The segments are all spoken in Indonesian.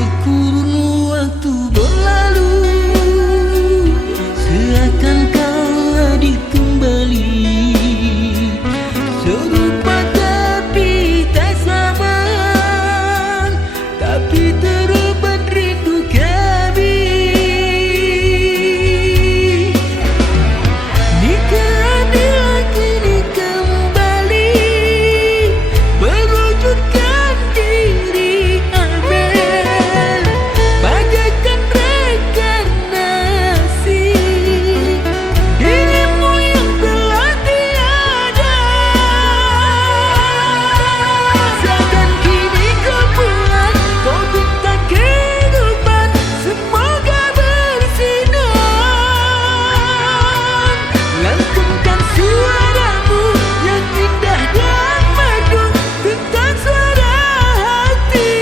Sekurun waktu berlalu, seakan kau hadir kembali. Serupa tapi tak sama, tapi terobat rindu kami. Ni kehadiran kini kembali, berwujudkan diri Abel bagaikan reinkarnasi dirimu yang telah tiada. Seakan kini kau pulang, kau bintang kehidupan, semoga bersinar. Lantunkan suaramu yang indah dan merdu tentang suara hati.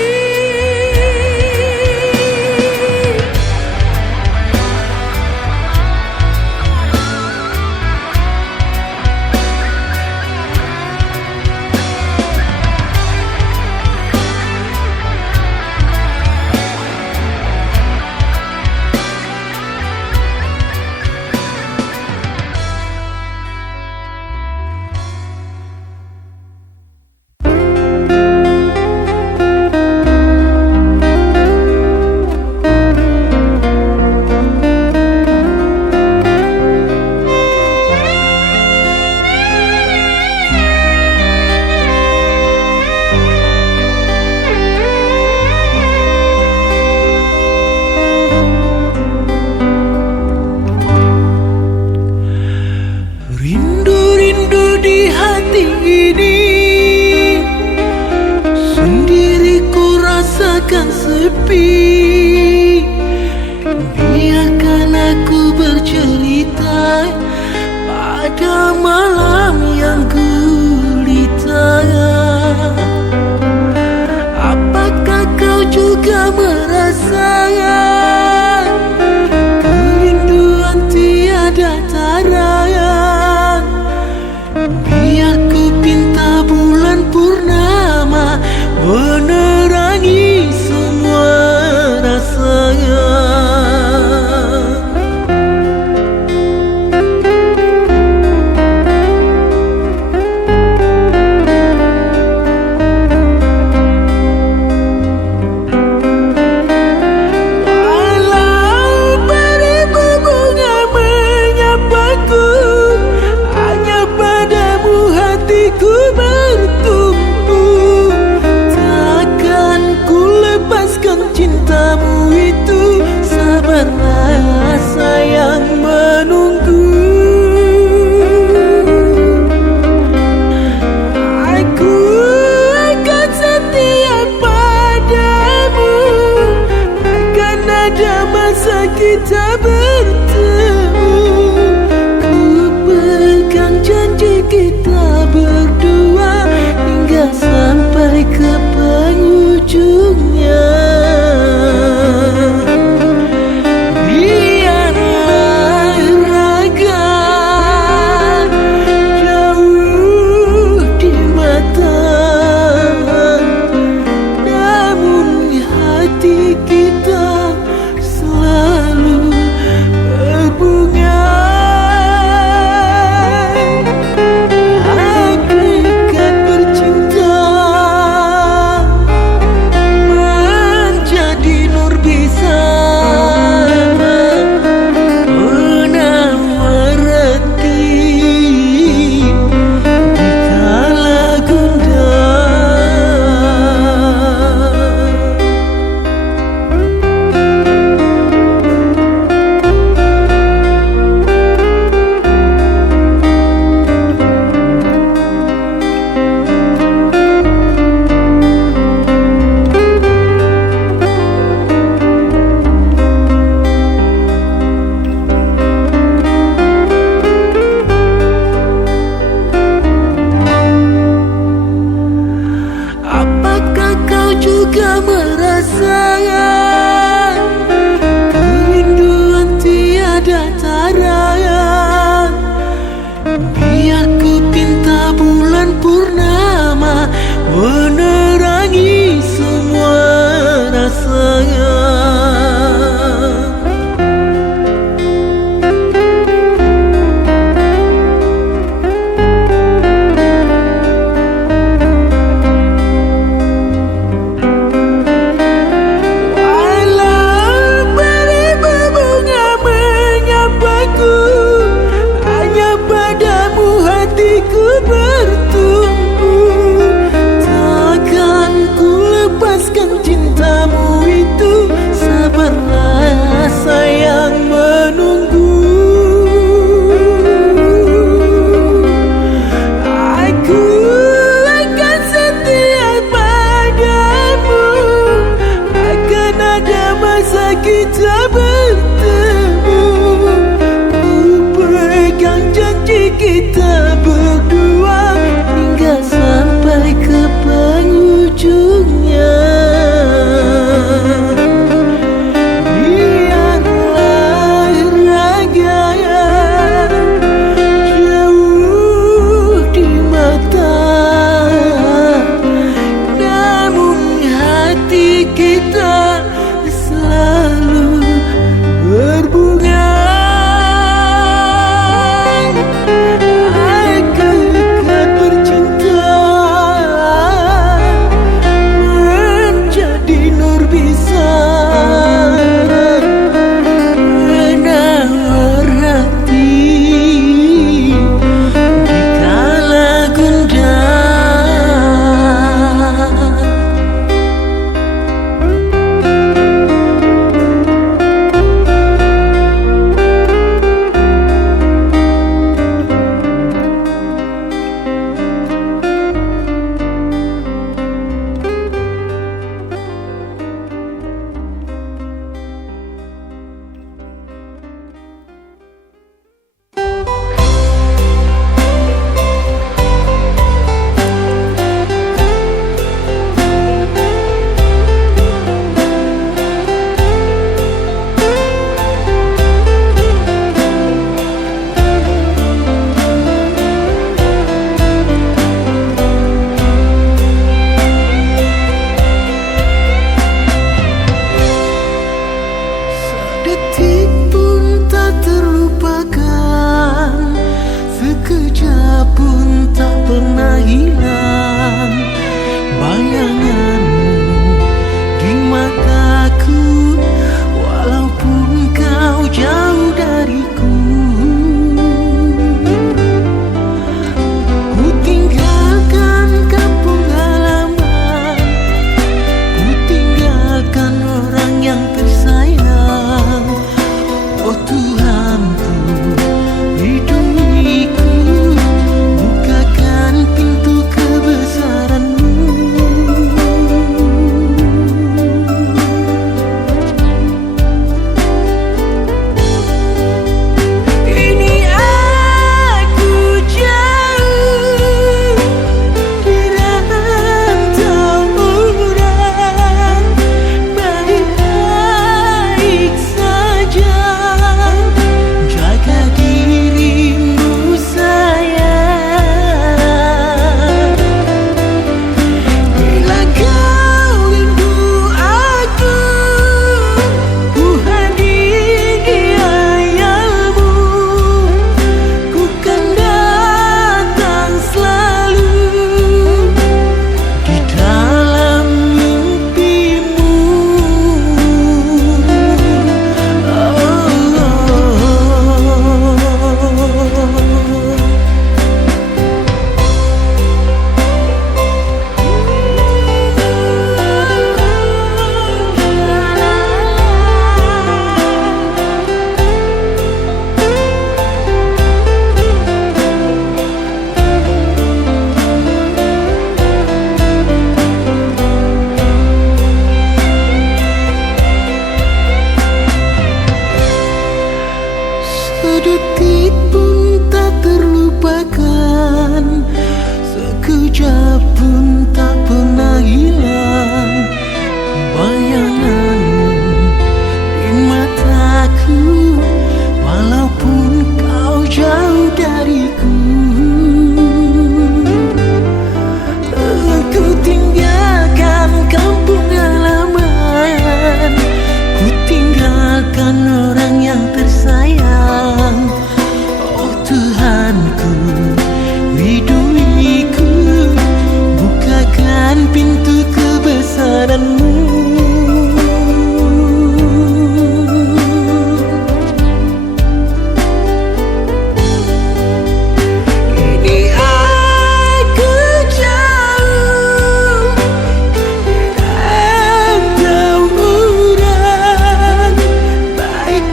Rindu-rindu di hati ini, sendiri ku rasakan sepi. Biarkan aku bercerita pada malam yang gulita. Apakah kau juga merasakan kerinduan tiada tara? Biar ku pinta bulan purnama menerangi semua rasanya. Walau beribu bunga menyapaku, hanya padamu hatiku bertumpu. Takkan ku lepaskan cintamu itu, sabarlah sayang menunggu. Aku akan setia padamu, akan ada masa kita bertemu. Ku pegang janji kita berdua hingga sampai ke penghujungnya. Biarlah raga jauh di mata, namun hati kita selalu berbunga. Hakikat bercinta menjadi nur bisa menawar hati di kala gundah. ada masa kita bertemu. Ku pegang janji kita berdua hingga sampai ke penghujungnya. Biarlah raga jauh di mata, namun hati kita selalu berbunga. Hakikat bercinta menjadi nur bisa menawar hati dikala gundah. Detik pun tak terlupakan, sekejap pun tak pernah hilang. Bayanganmu di mataku, walaupun kau jauh dariku. Ku tinggalkan kampung halaman, ku tinggalkan orang yang tersayang. Oh Tuhanku, hidupku, bukakan pintu kebesaran-Mu. Ini aku jauh di rantau orang, baik-baik saja. Jaga dirimu sayang. Bila kau rindu aku, ku hadir di ayalmu. Ku kan datang selalu di dalam mimpimu. Sedetik pun tak terlupakan, sekejap pun tak pernah hilang. Bayanganmu di mataku, walaupun kau jauh dariku. Ku tinggalkan kampung halaman, ku tinggalkan orang yang tersayang. Oh Tuhanku, ridhoiku, bukakan pintu kebesaran-Mu. Ini aku jauh di rantau orang, baik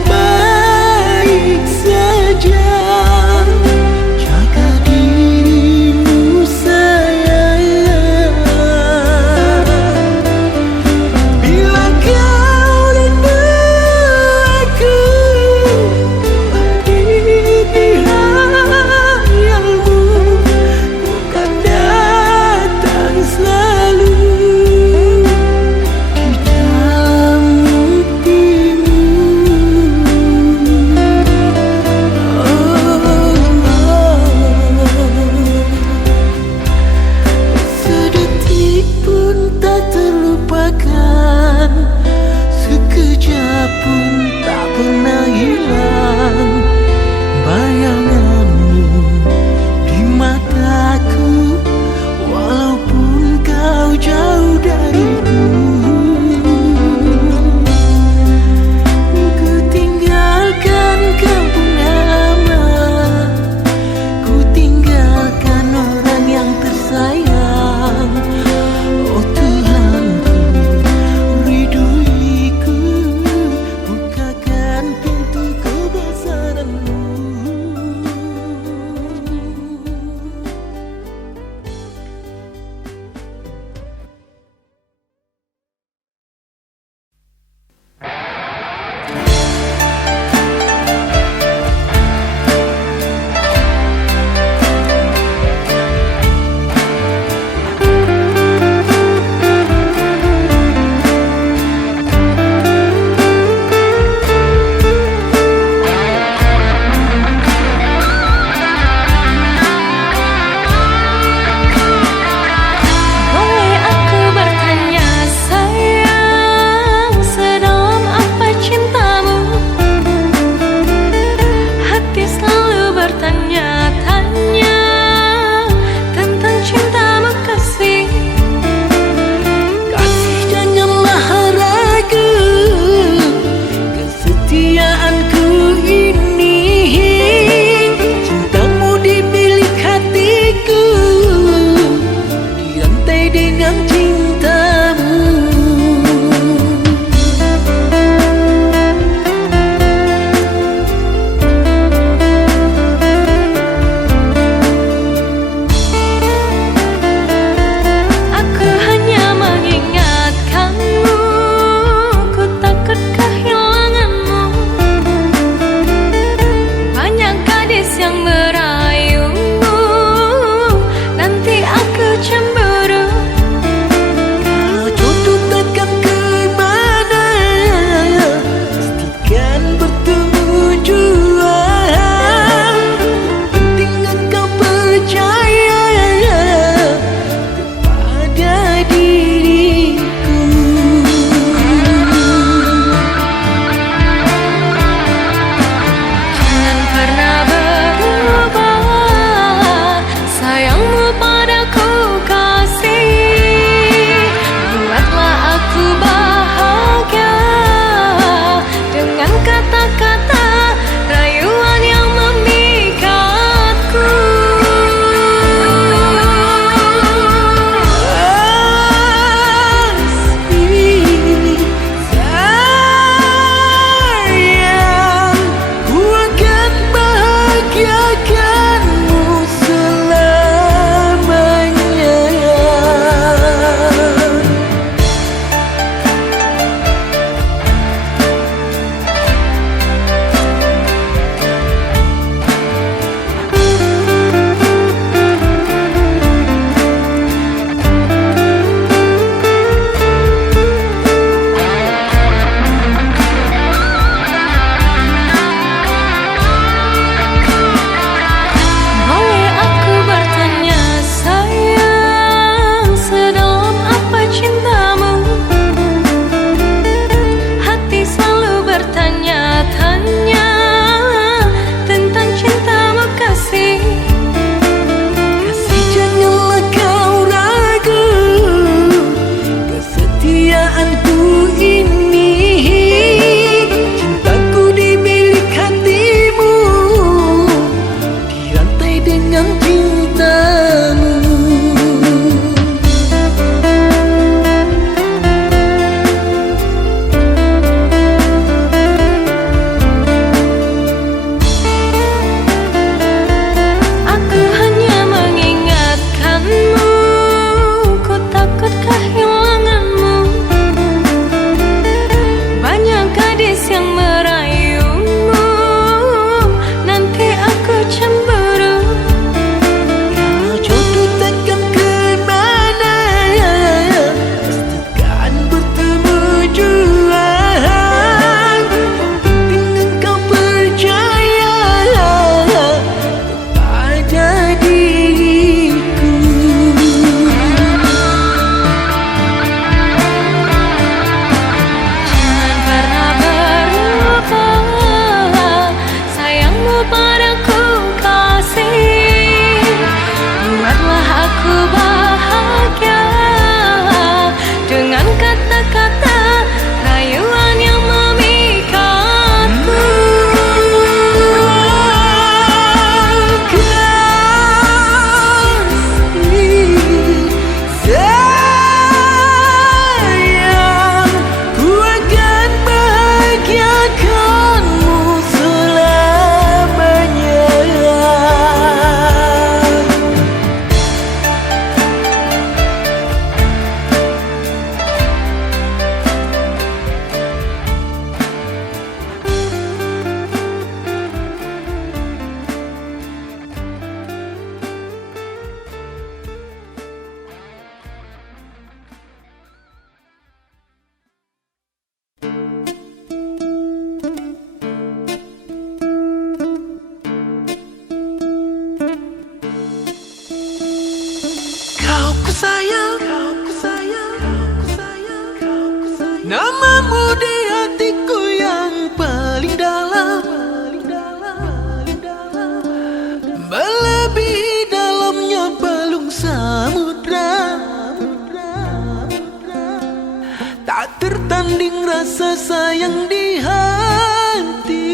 sayang di hati.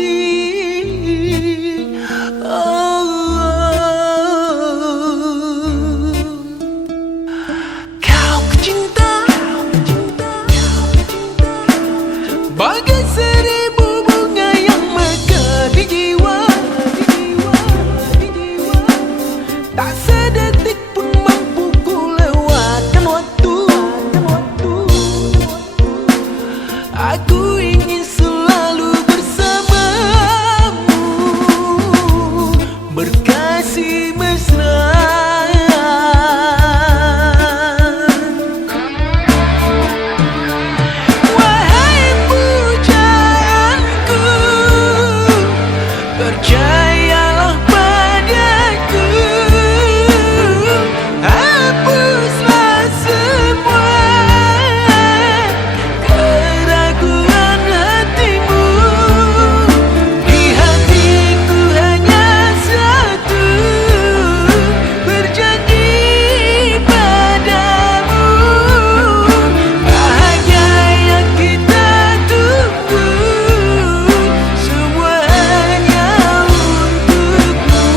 Kau ku cinta bagai seribu bunga yang mekar di jiwa. Tak sedetik pun mampu ku lewatkan waktu. Aku ingin selalu bersamamu, berkasih mesra. Wahai pujaanku, percayalah padaku. Hapuslah semua keraguan hatimu. Di hatiku hanya satu, berjanji padamu. Bahagia yang kita tunggu, semua hanya untukmu.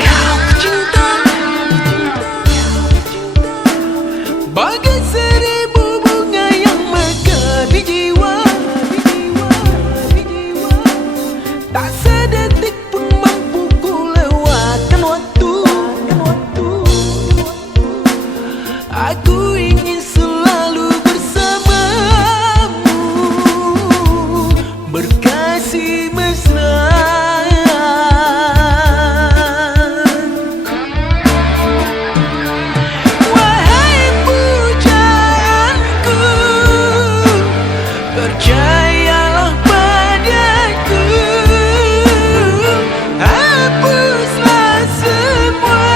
Kau ku cinta bagai seribu bunga yang mekar di jiwa. Tak sedetik pun mampu ku lewatkan waktu. Aku ingin selalu bersamamu, berkasih mesra. Wahai pujaanku, percayalah padaku. Hapuslah semua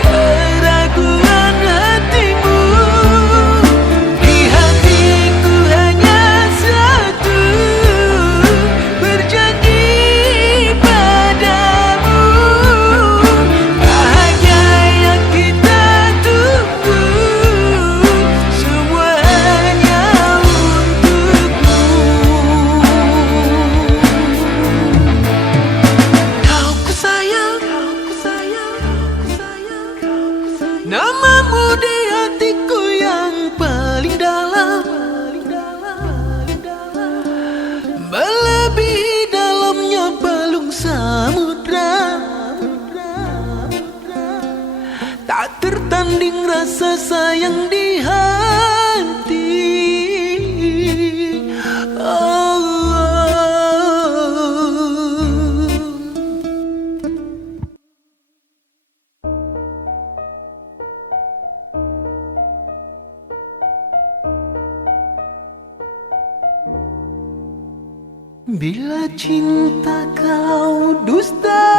keraguan hatimu. Di hatiku hanya satu, berjanji padamu. Bahagia yang kita tunggu, semua hanya untukmu. Kau ku sayang, namamu di hatiku yang paling dalam, melebihi dalamnya balung samudra. Tak tertanding rasa sayang di hati. Bila cinta kau dusta,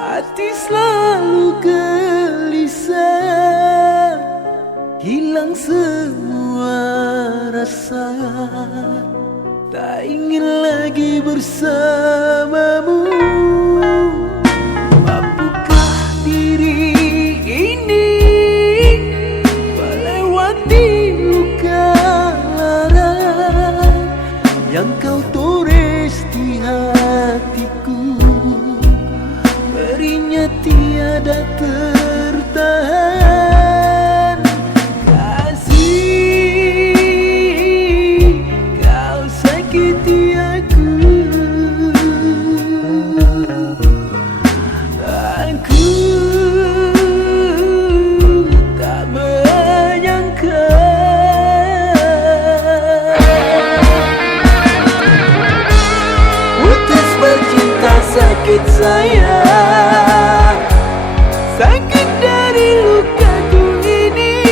hati selalu gelisah, hilang semua rasa, tak ingin lagi bersamamu. Mampukah diri ini melewati luka lara yang kau tulis di hatiku? Berinya tiada tertahan. Kasih, kau sakiti aku. Aku tak menyangka sayang, sakit dari lukaku ini.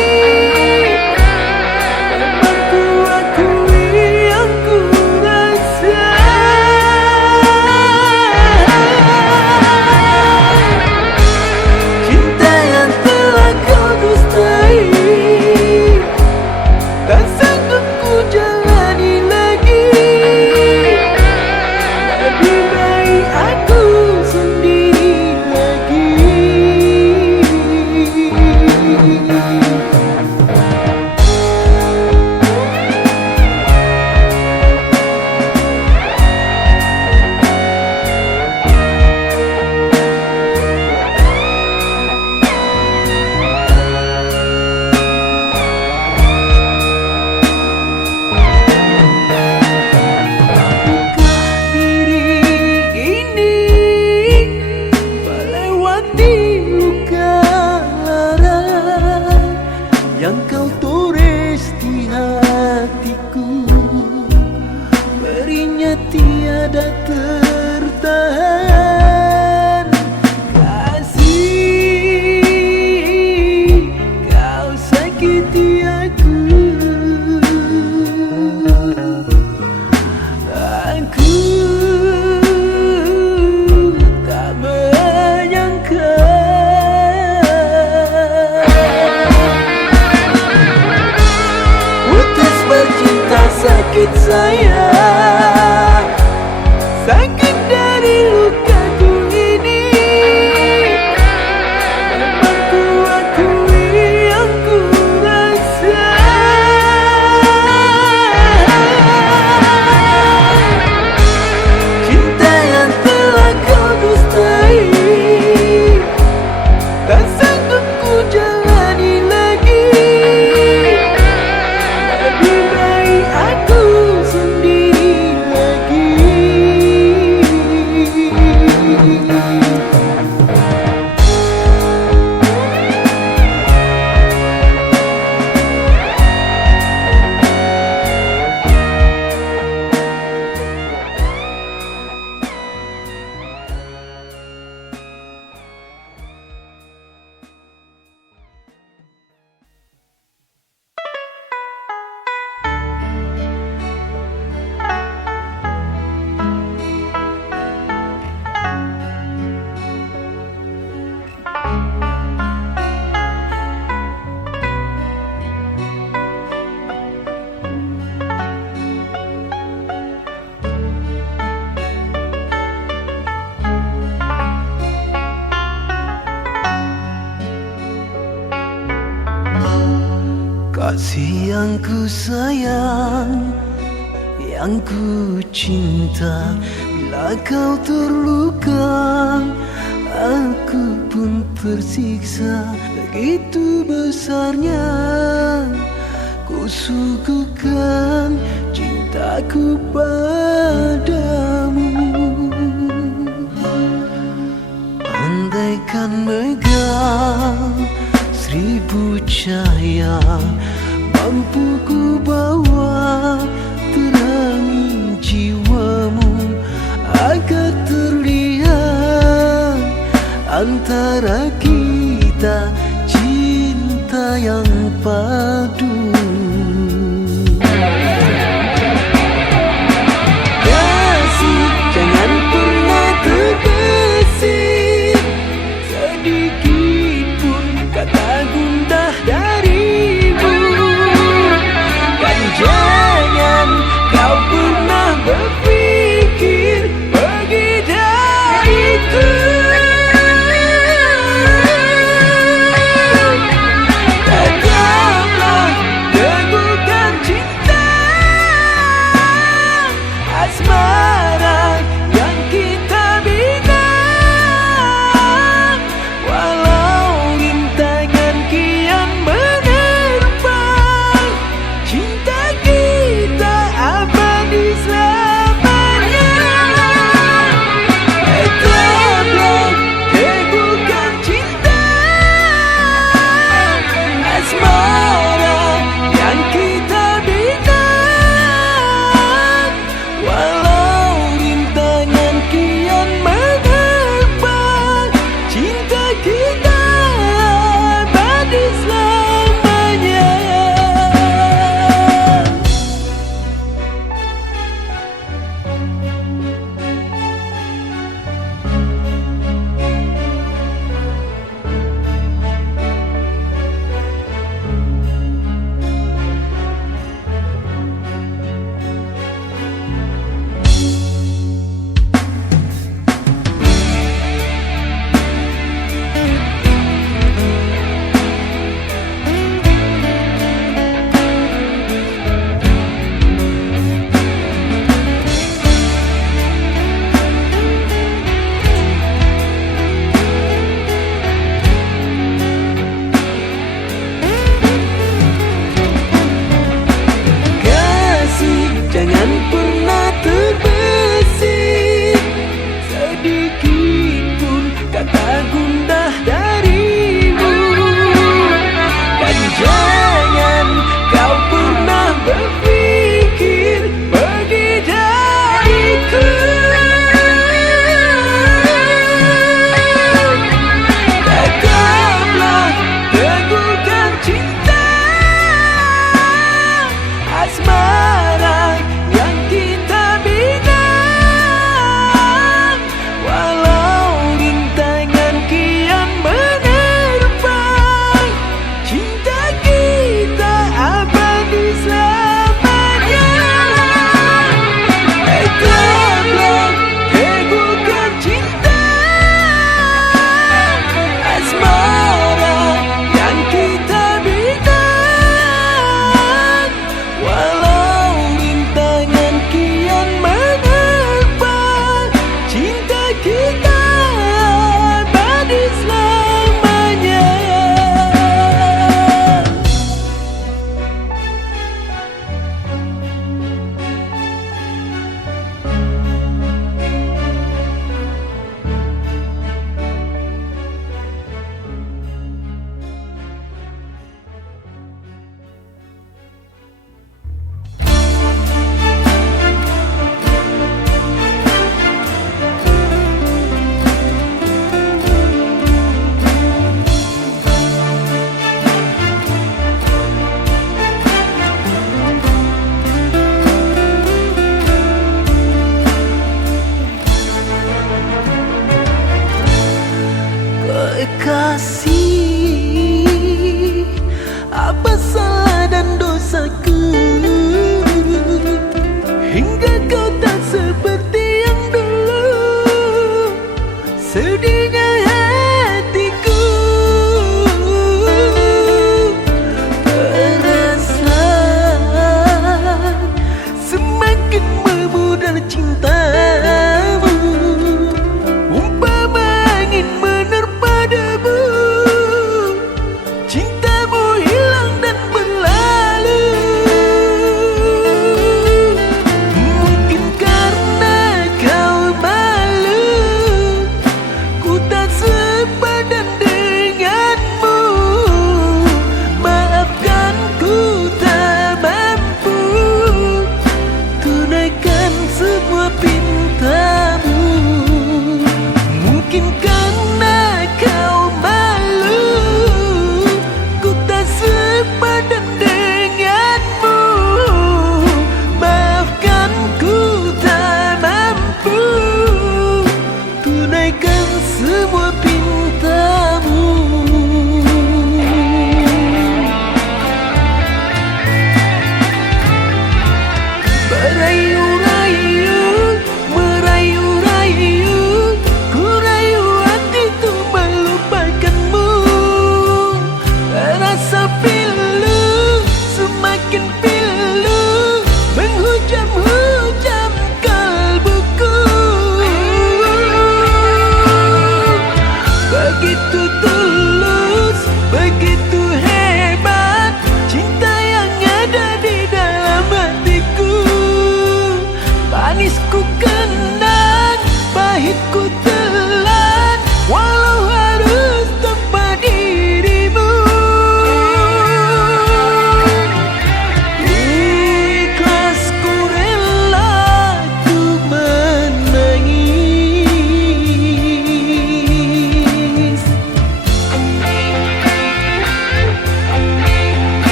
Memang ku akui yang ku rasa. Cinta yang telah kau dustai, tak sanggup ku jalani lagi. Lebih baik aku sendiri lagi. Yang kau tulis di hatiku, berinya tiada tertahan. Kasih, kau sakiti aku. Aku tak menyangka bercinta sakit sayang, sakit dari lukaku ini. Memang ku akui yang ku rasa. Cinta yang telah kau dustai, tak sanggup ku jalani lagi. Lebih baik aku sendiri lagi. Kasih yang ku sayang, yang ku cinta, bila kau terluka, aku pun tersiksa. Begitu besarnya ku suguhkan cintaku padamu. Andaikan megah 1000 cahaya mampu ku bawa terangi jiwamu, agar terlihat antara kita cinta yang padu. Kasih, jangan pernah terbesit sedikit pun kata gundah darimu. Dan jangan kau pernah berpikir pergi dariku. Tetaplah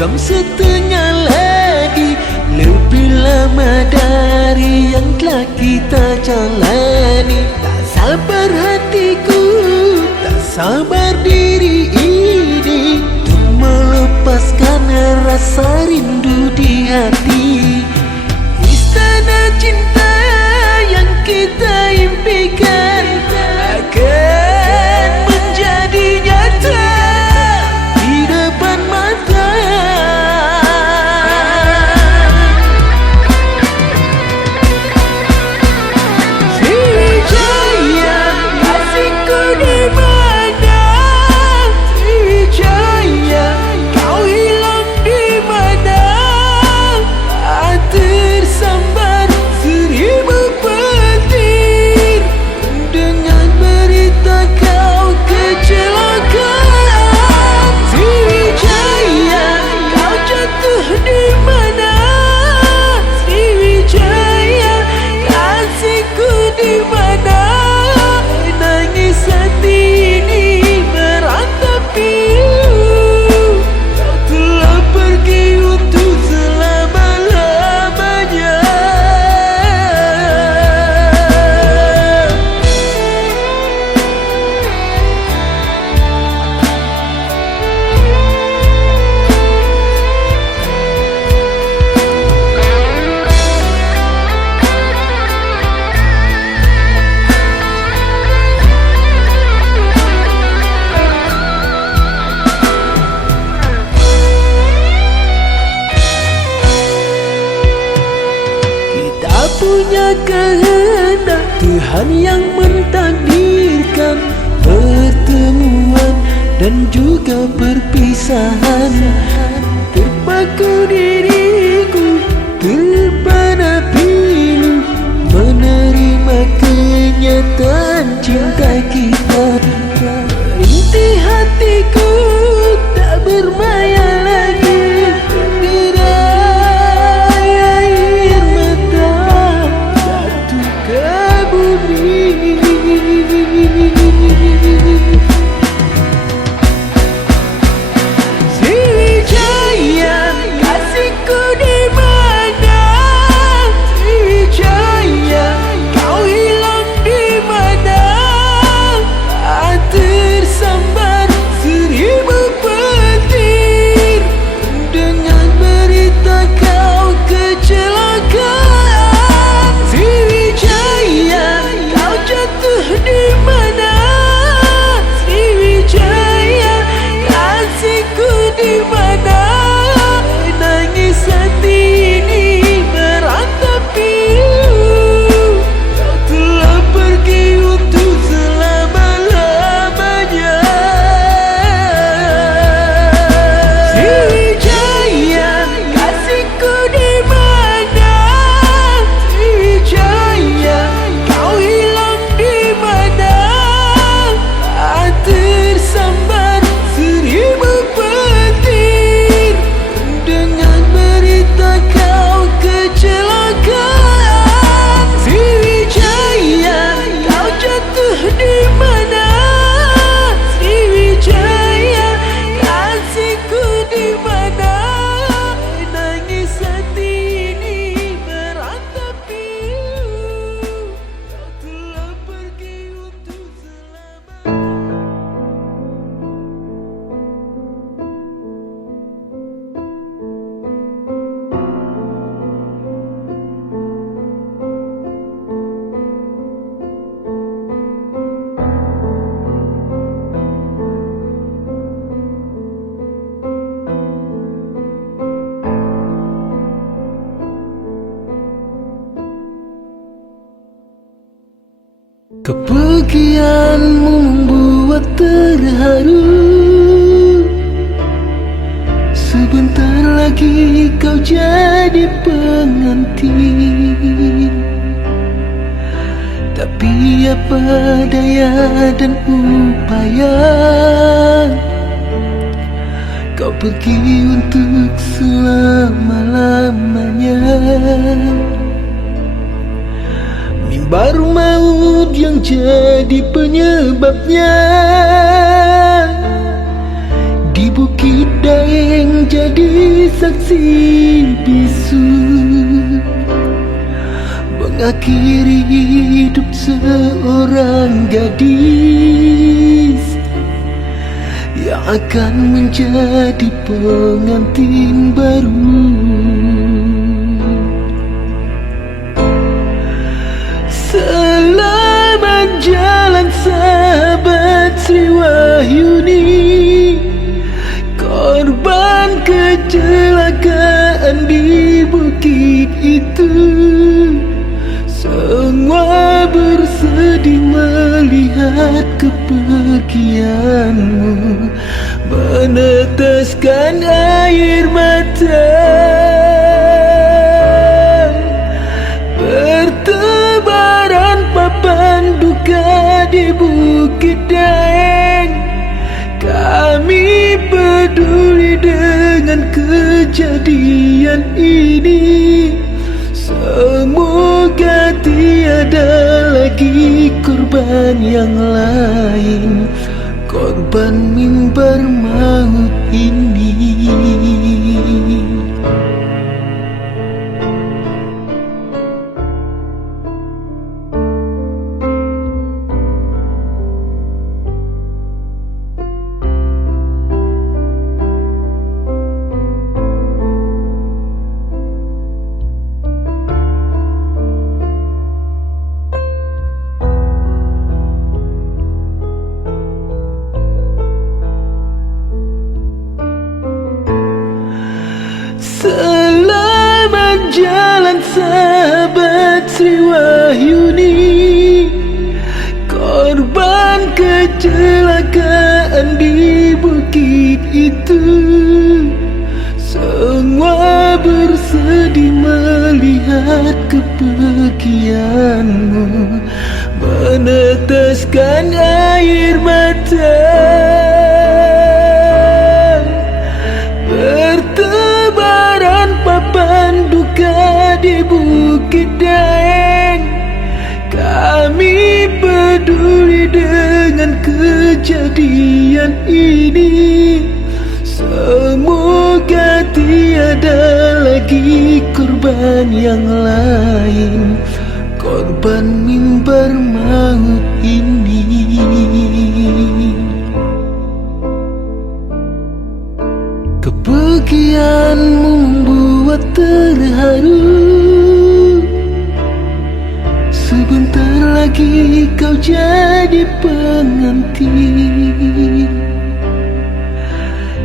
2,5 jam lagi, lebih lama dari yang telah kita jalani. Tak sabar hatiku, tak sabar diri ini untuk melepaskan rasa rindu di hati. Istana cinta yang kita impikan akan menjadi nyata di depan mata. Sriwijaya, kasihku di mana? Sriwijaya, kau hilang di mana? Tersambar 1000 petir dengan berita kau kecelakaan. Sriwijaya, kau jatuh di mana? Sriwijaya, kasihku di mana? Nangis hati ini meratapi, kau telah pergi untuk selama-lamanya. Kita punya kehendak, Tuhan yang mentakdirkan pertemuan dan juga perpisahan. Terpaku diriku terpana pilu menerima kenyataan cinta kita. Rintik hatiku tak bermaya lagi, terderai air mata jatuh ke bumi. Sriwijaya, kasihku di mana? Sriwijaya, kau hilang di mana? Tersambar 1000 petir dengan berita kau kecelakaan. Sriwijaya, kau jatuh di mana? Sriwijaya, kasihku di mana? Nangis hati ini meratapi, kau telah pergi untuk selama-lamanya. Sriwijaya, kasihku di mana? Sriwijaya, kau hilang di mana? Tersambar 1000 petir dengan berita kau kecelakaan. Sriwijaya, kau jatuh di mana? Sriwijaya, kasihku di mana? Nangis hati ini meratapi, kau telah pergi untuk selama. Kepergianmu membuat terharu, sebentar lagi kau jadi pengantin. Tapi apa daya dan upaya, kau pergi untuk selama-lamanya. Mimbar maut yang jadi penyebabnya Bukit Daeng jadi saksi bisu, mengakhiri hidup seorang gadis yang akan menjadi pengantin baru. Selamat jalan sahabat Sri Wahyuni, korban kecelakaan di bukit itu. Semua bersedih melihat kepergianmu, meneteskan air mata. Bertebaran papan duka di Bukit Daeng. Kami peduli dengan kejadian ini. Semoga tiada lagi korban yang lain, korban mimbar maut ini. Selamat jalan sahabat Sri Wahyuni, korban kecelakaan di bukit itu. Semua bersedih melihat kepergianmu, meneteskan air mata. Papan duka di Bukit Daeng. Kami peduli dengan kejadian ini. Semoga tiada lagi korban yang lain, korban mimbar maut ini. Kepergianmu membuat terharu, sebentar lagi kau jadi pengantin.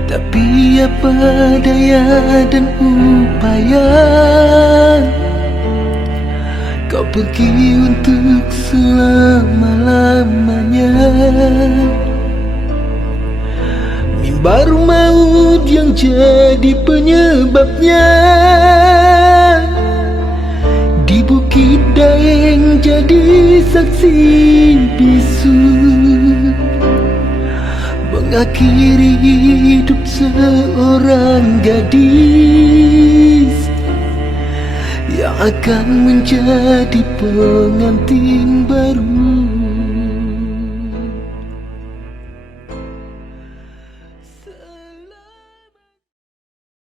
Tapi apa daya dan upaya, kau pergi untuk selama-lamanya. Mimbar maut yang jadi penyebabnya, di Bukit Daeng jadi saksi bisu, mengakhiri hidup seorang gadis yang akan menjadi pengantin baru.